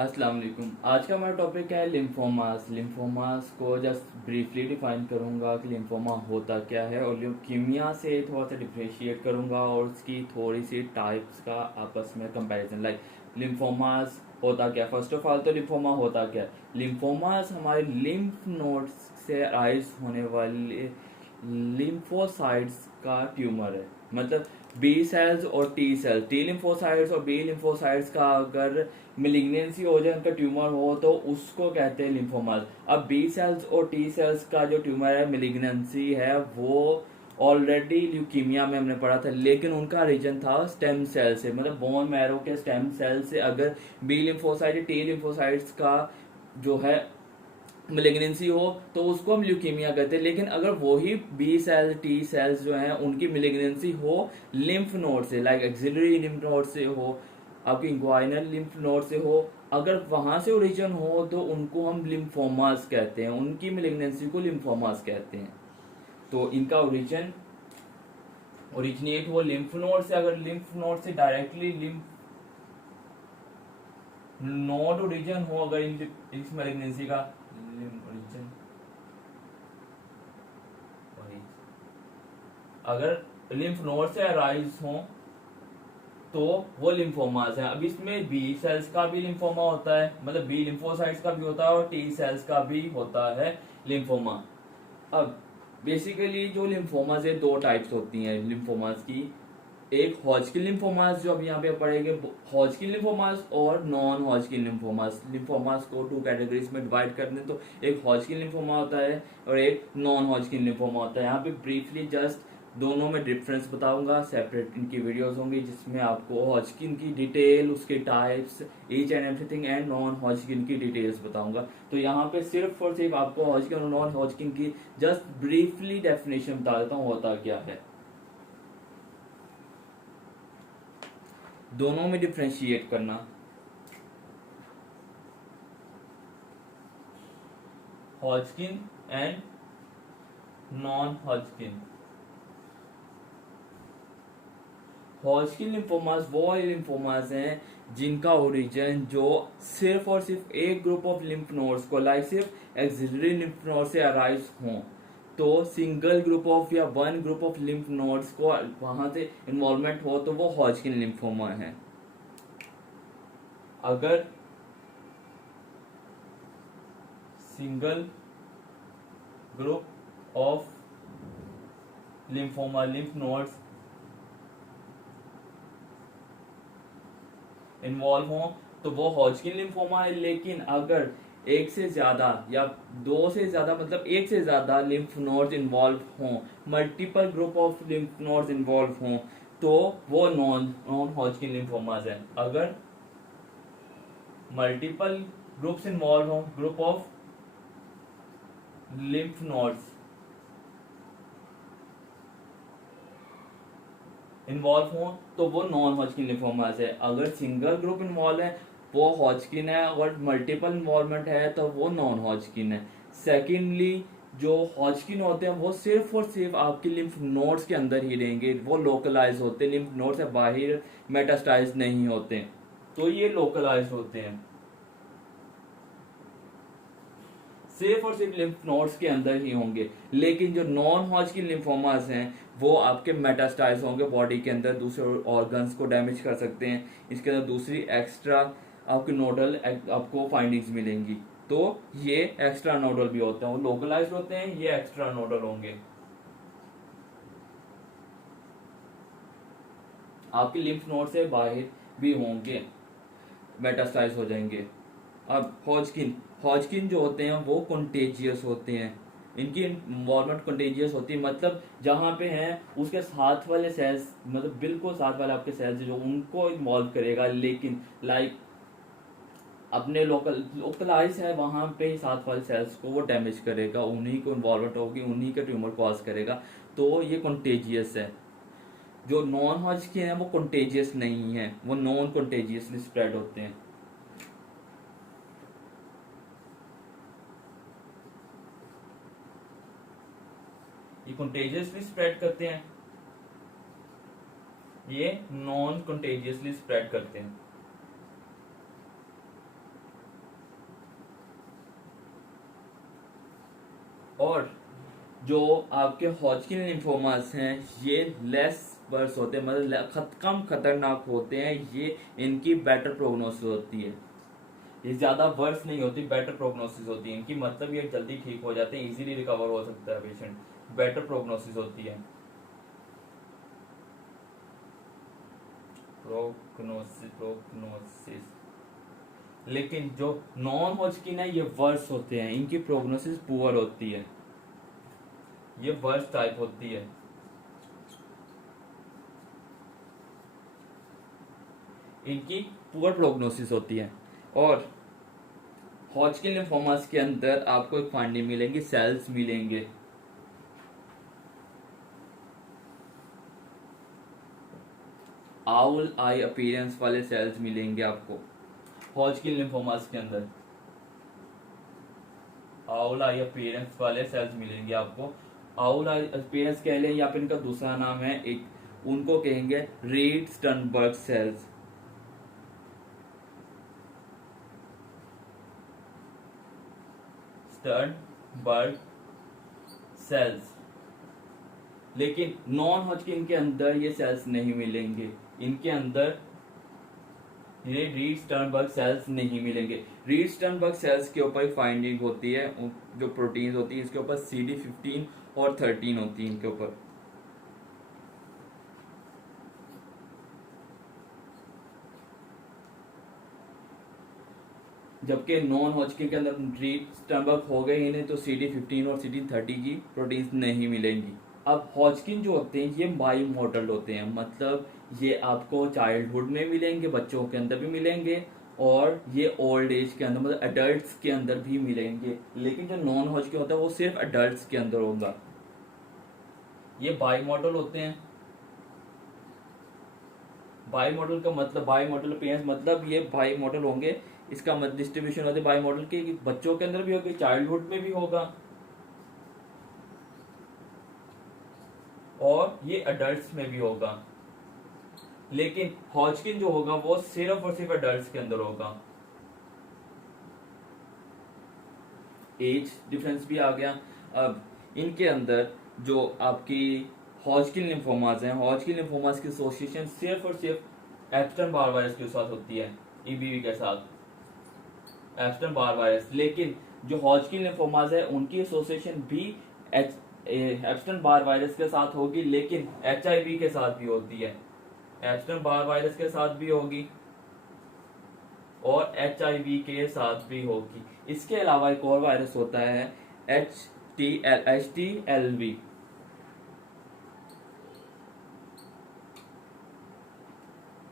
अस्सलाम वालेकुम। आज का हमारा टॉपिक है लिम्फोमास। लिम्फोमास को जस्ट ब्रीफली डिफाइन करूंगा कि लिम्फोमा होता क्या है और ल्यूकीमिया से थोड़ा सा डिफ्रेंशिएट करूंगा और उसकी थोड़ी सी टाइप्स का आपस में कंपैरिजन। लिम्फोमास होता क्या। फर्स्ट ऑफ ऑल तो लिम्फोमा होता क्या है। लिम्फोमास हमारे लिम्फ नोड्स से राइज होने वाले लिम्फोसाइट्स का ट्यूमर है। मतलब बी सेल्स और टी सेल्स, टी लिम्फोसाइट्स और बी लिम्फोसाइट्स का अगर मिलिग्नेंसी हो जाए, उनका ट्यूमर हो, तो उसको कहते हैं लिम्फोमास। अब बी सेल्स और टी सेल्स का जो ट्यूमर है, मिलिग्नेंसी है, वो ऑलरेडी ल्यूकीमिया में हमने पढ़ा था, लेकिन उनका रीजन था स्टेम सेल से, मतलब बोन मैरो के स्टेम सेल से। अगर बी लिम्फोसाइट टी लिम्फोसाइट्स का जो है मिलिग्नेंसी हो तो उसको हम ल्यूकीमिया कहते हैं। लेकिन अगर वही बी सेल टी सेल्स जो हैं उनकी मिलिग्नेंसी हो लिम्फ नोड से, लाइक एक्सिलरी लिम्फ नोड से हो, आपकी इंग्वाइनल लिम्फ नोड से हो, अगर वहां से ओरिजिन हो तो उनको हम लिम्फोमास कहते हैं, उनकी मिलिग्नेंसी को लिम्फोमास कहते हैं। तो इनका ओरिजिनेट हो लिम्फ नोड से। अगर लिम्फ नोड से डायरेक्टली लिम्फ नोड ओरिजिन हो, अगर इस मिलिग्नेंसी का ओरिजिन, अगर लिम्फ नोड से अराइज हो तो वो लिम्फोमास है। अब इसमें बी सेल्स का भी लिम्फोमा होता है, मतलब बी लिम्फोसाइट्स का भी होता है और टी सेल्स का भी होता है लिम्फोमा। अब बेसिकली जो लिम्फोमास है, दो टाइप्स होती हैं लिम्फोमास की। एक हॉजकिन लिम्फोमास जो अब यहाँ पे पढ़ेंगे, हॉजकिन लिम्फोमास और नॉन हॉजकिन लिम्फोमास। लिम्फोमास को टू कैटेगरीज में डिवाइड कर दें तो एक हॉजकिन लिम्फोमा होता है और एक नॉन हॉजकिन लिम्फोमा होता है। यहाँ पे ब्रीफली जस्ट दोनों में डिफरेंस बताऊंगा, सेपरेट इनकी वीडियोस होंगी जिसमें आपको हॉजकिन की डिटेल, उसके types, each and everything, and non Hodgkin की डिटेल्स बताऊंगा। तो यहाँ पे सिर्फ और सिर्फ आपको हॉजकिन और नॉन हॉजकिन की जस्ट ब्रीफली डेफिनेशन बता देता हूँ होता क्या है। दोनों में डिफ्रेंशिएट करना। Hodgkin and non Hodgkin. Hodgkin lymphomas वो लिम्फोमास हैं जिनका ओरिजिन जो सिर्फ और सिर्फ एक ग्रुप ऑफ लिम्फ नोड्स को, लाइक सिर्फ एक्सिलरी लिम्फ नोड से अराइज हों, तो सिंगल ग्रुप ऑफ या one group of lymph nodes को वहां से इन्वॉल्वमेंट हो तो वो हॉजकिन लिम्फोमा है। अगर single group of lymphoma lymph nodes involve हो तो वो हॉजकिन लिम्फोमा है। लेकिन अगर एक से ज्यादा या दो से ज्यादा, मतलब एक से ज्यादा लिम्फ नोड्स इन्वॉल्व हों, multiple group of lymph nodes involve हों, तो वो नॉन हॉजकिन लिम्फोमास है। अगर मल्टीपल ग्रुप्स इन्वॉल्व हों, group of lymph nodes involve हो तो वो नॉन हॉजकिन लिम्फोमास है। अगर सिंगल ग्रुप इन्वॉल्व है वो हॉजकिन है, अगर मल्टीपल इन्वॉल्वमेंट है तो वो नॉन हॉजकिन है। सेकेंडली, जो हॉजकिन होते हैं वो सिर्फ और सिर्फ आपके लिम्फ नोड्स के अंदर ही रहेंगे, वो लोकलाइज होते हैं, लिम्फ नोड से बाहर मेटास्टाइज नहीं होते, तो ये लोकलाइज होते हैं, सिर्फ और सिर्फ लिम्फ नोड्स के अंदर ही होंगे। लेकिन जो नॉन हॉजकिन लिम्फोमास हैं वो आपके मेटास्टाइज होंगे, बॉडी के अंदर दूसरे ऑर्गन्स को डैमेज कर सकते हैं। इसके अंदर दूसरी एक्स्ट्रा आपके नोडल आपको फाइंडिंग्स मिलेंगी। तो ये एक्स्ट्रा नोडल भी होते हैं, वो लोकलाइज होते हैं, ये एक्स्ट्रा नोडल होंगे, आपके लिम्फ नोड से बाहर भी होंगे, मेटास्टाइज हो जाएंगे। अब हॉजकिन हॉजकिन जो होते हैं वो कंटेजियस होते हैं, इनकी इन्वॉल्वमेंट कंटेजियस होती है, मतलब जहां पे हैं उसके साथ वाले सेल्स, मतलब बिल्कुल साथ वाले आपके सेल्स जो उनको इन्वॉल्व करेगा, लेकिन लाइक अपने लोकलाइज है वहां पे ही साथ वाले सेल्स को वो डैमेज करेगा, उन्हीं को इन्वॉल्वमेंट होगी, उन्हीं का ट्यूमर कॉज करेगा, तो ये कंटेजियस है। जो नॉन हॉजकिन है वो कंटेजियस नहीं है, वो नॉन कंटेजियसली स्प्रेड होते हैं। ये कंटेजियसली स्प्रेड करते हैं, ये नॉन कंटेजियसली स्प्रेड करते हैं। और जो आपके हॉजकिन लिम्फोमास हैं ये लेस वर्स होते हैं, मतलब कम खतरनाक होते हैं, ये इनकी बेटर प्रोग्नोसिस होती है, ये ज्यादा वर्स नहीं होती, बेटर प्रोग्नोसिस होती है इनकी, मतलब ये जल्दी ठीक हो जाते हैं, इजीली रिकवर हो सकता है पेशेंट, बेटर प्रोग्नोसिस होती है। प्रोग्नोसिस लेकिन जो नॉन हॉजकिन है ये वर्स होते हैं, इनकी प्रोग्नोसिस पुअर होती है, ये वर्स टाइप होती है। इनकी पुअर प्रोग्नोसिस होती है। और हॉजकिन लिम्फोमास के अंदर आपको एक फाइंडिंग मिलेंगी, सेल्स मिलेंगे, आउल आई अपीयरेंस वाले सेल्स मिलेंगे आपको हॉजकिन लिम्फोमास के अंदर, आउल आई अपीयरेंस वाले सेल्स मिलेंगे आपको। आउल आई अपीयरेंस कह लें या फिर इनका दूसरा नाम है, एक उनको कहेंगे Reed Sternberg cells. Sternberg cells. लेकिन नॉन हॉजकिन के अंदर ये सेल्स नहीं मिलेंगे, इनके अंदर ये रीड स्टर्नबर्ग सेल्स नहीं मिलेंगे। रीड स्टर्नबर्ग सेल्स के ऊपर फाइंडिंग होती है, जो प्रोटीन होती है इसके ऊपर CD15 और 13 होती है इनके ऊपर। जबकि नॉन हॉजकिन के अंदर रीड स्टर्नबर्ग हो गए इन्हें तो CD15 और CD30 की प्रोटीन्स नहीं मिलेंगी। अब हॉजकिन जो होते हैं ये बाई मॉडल होते हैं, मतलब ये आपको चाइल्डहुड में मिलेंगे, बच्चों के अंदर भी मिलेंगे, और ये ओल्ड एज के अंदर मतलब अडल्ट्स के अंदर भी मिलेंगे। लेकिन जो नॉन हॉजकिन होता है वो सिर्फ अडल्ट्स के अंदर होगा। ये बाई मॉडल होते हैं। बाई मॉडल का मतलब, बाई मॉडल अपीयरेंस मतलब ये बाई मॉडल होंगे, इसका मतलब डिस्ट्रीब्यूशन होते बाई मॉडल के, बच्चों के अंदर भी होगा, चाइल्डहुड में भी होगा, और ये अडल्ट्स में भी होगा। लेकिन हॉजकिन जो होगा वो सिर्फ और सिर्फ अडल्ट्स के अंदर होगा। एज डिफरेंस भी आ गया। अब इनके अंदर जो आपकी हॉजकिन लिम्फोमास है, हॉजकिन लिम्फोमास की एसोसिएशन सिर्फ और सिर्फ एप्स्टन बार वायरस के साथ होती है, EBV के साथ, एप्स्टन बार वायरस। लेकिन जो हॉजकिन लिम्फोमास है उनकी एसोसिएशन भी एप्स्टन बार वायरस के साथ होगी, लेकिन HIV के साथ भी होती है, एप्स्टन बार वायरस के साथ भी होगी और HIV के साथ भी होगी। इसके अलावा एक और वायरस होता है HTLV।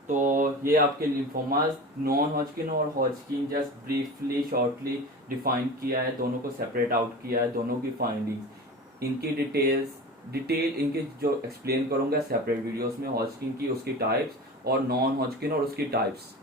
तो ये आपके लिम्फोमास नॉन हॉजकिन और Hodgkin just briefly shortly define किया है, दोनों को सेपरेट आउट किया है, दोनों की फाइंडिंग्स, इनकी डिटेल इनके जो एक्सप्लेन करूंगा सेपरेट वीडियोस में, हॉजकिन की उसकी टाइप्स और नॉन हॉजकिन और उसकी टाइप्स।